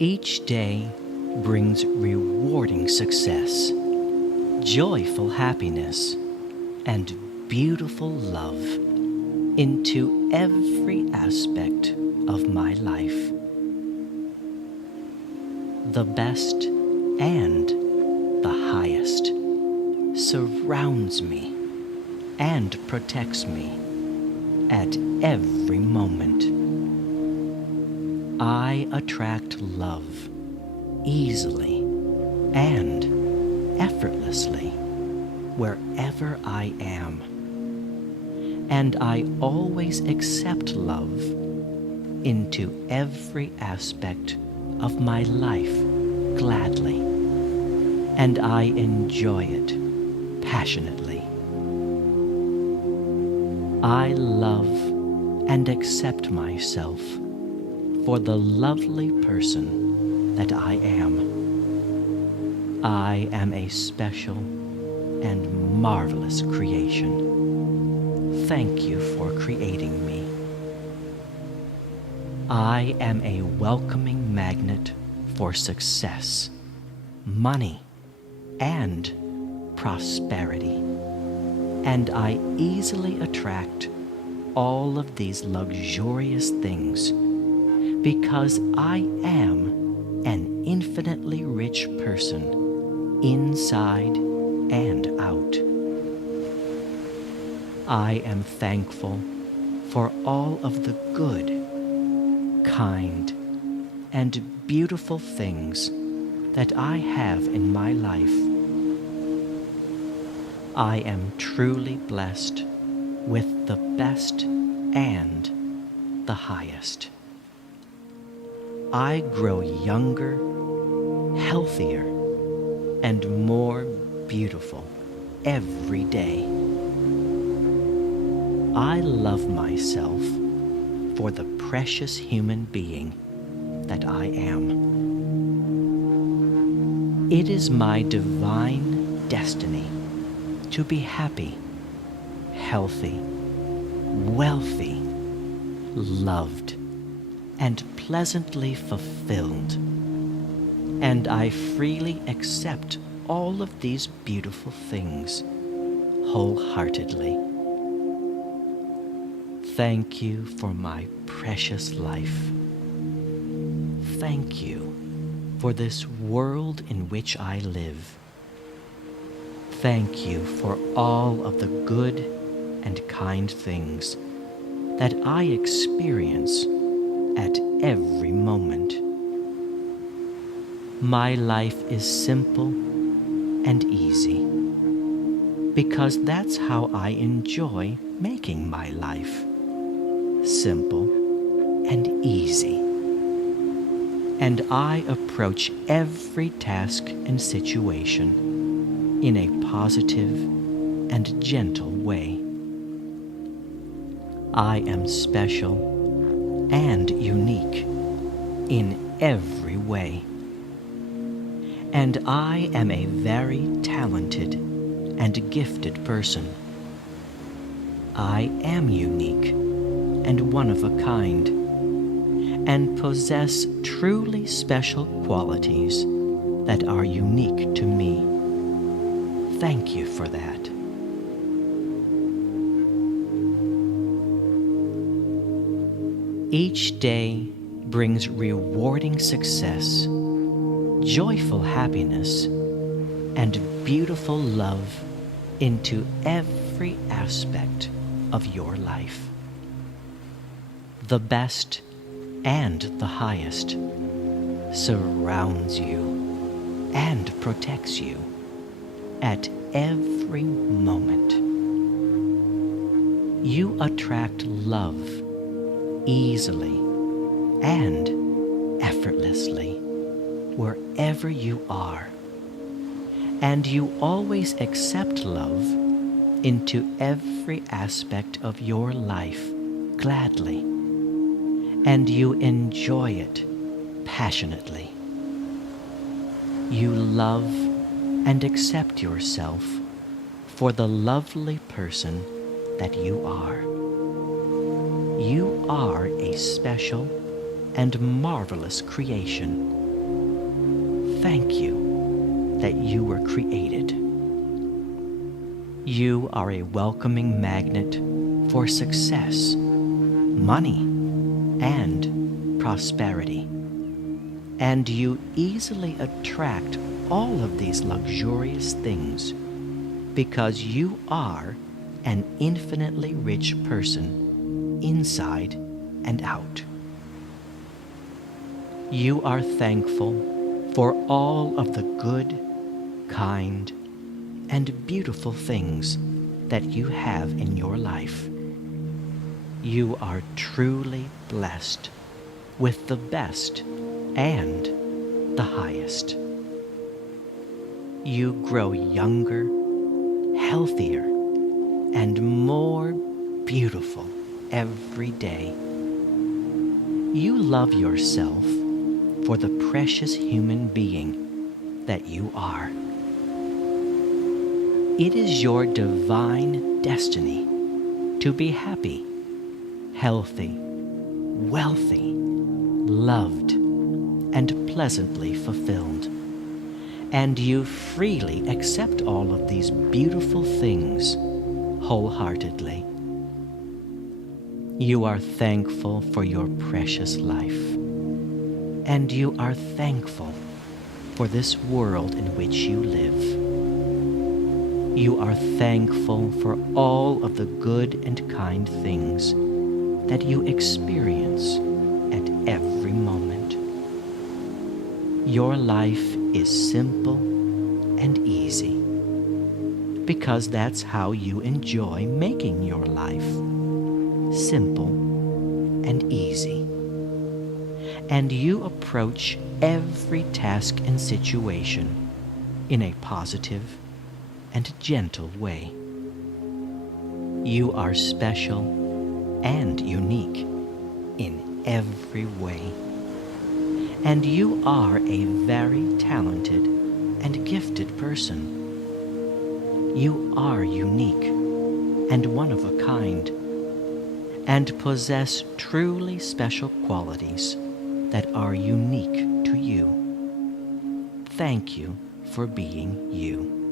Each day brings rewarding success, joyful happiness, and beautiful love into every aspect of my life. The best and the highest surrounds me and protects me at every moment. I attract love easily and effortlessly wherever I am. And I always accept love into every aspect of my life gladly, and I enjoy it passionately. I love and accept myself for the lovely person that I am. I am a special and marvelous creation. Thank you for creating me. I am a welcoming magnet for success, money, and prosperity, and I easily attract all of these luxurious things because I am an infinitely rich person inside and out. I am thankful for all of the good, kind, and beautiful things that I have in my life. I am truly blessed with the best and the highest. I grow younger, healthier, and more beautiful every day. I love myself for the precious human being that I am. It is my divine destiny to be happy, healthy, wealthy, loved, and pleasantly fulfilled. And I freely accept all of these beautiful things wholeheartedly. Thank you for my precious life. Thank you for this world in which I live. Thank you for all of the good and kind things that I experience at every moment. My life is simple and easy because that's how I enjoy making my life simple and easy. And I approach every task and situation in a positive and gentle way. I am special and unique in every way. And I am a very talented and gifted person. I am unique and one of a kind, and possess truly special qualities that are unique to me. Thank you for that. Each day brings rewarding success, joyful happiness, and beautiful love into every aspect of your life. The best and the highest surrounds you and protects you at every moment. You attract love easily and effortlessly wherever you are, and you always accept love into every aspect of your life gladly, and you enjoy it passionately. You love and accept yourself for the lovely person that you are. You are a special and marvelous creation. thank you that you were created. You are a welcoming magnet for success, money, and prosperity. And you easily attract all of these luxurious things because you are an infinitely rich person inside and out. You are thankful for all of the good, kind, and beautiful things that you have in your life. You are truly blessed with the best and the highest. You grow younger, healthier, and more beautiful every day. You love yourself for the precious human being that you are. It is your divine destiny to be happy, healthy, wealthy, loved, and pleasantly fulfilled. And you freely accept all of these beautiful things wholeheartedly. You are thankful for your precious life, and you are thankful for this world in which you live. You are thankful for all of the good and kind things that you experience at every moment. Your life is simple and easy because that's how you enjoy making your life simple and easy. And you approach every task and situation in a positive and gentle way. You are special and unique in every way. And you are a very talented and gifted person. You are unique and one of a kind, and possess truly special qualities that are unique to you. Thank you for being you.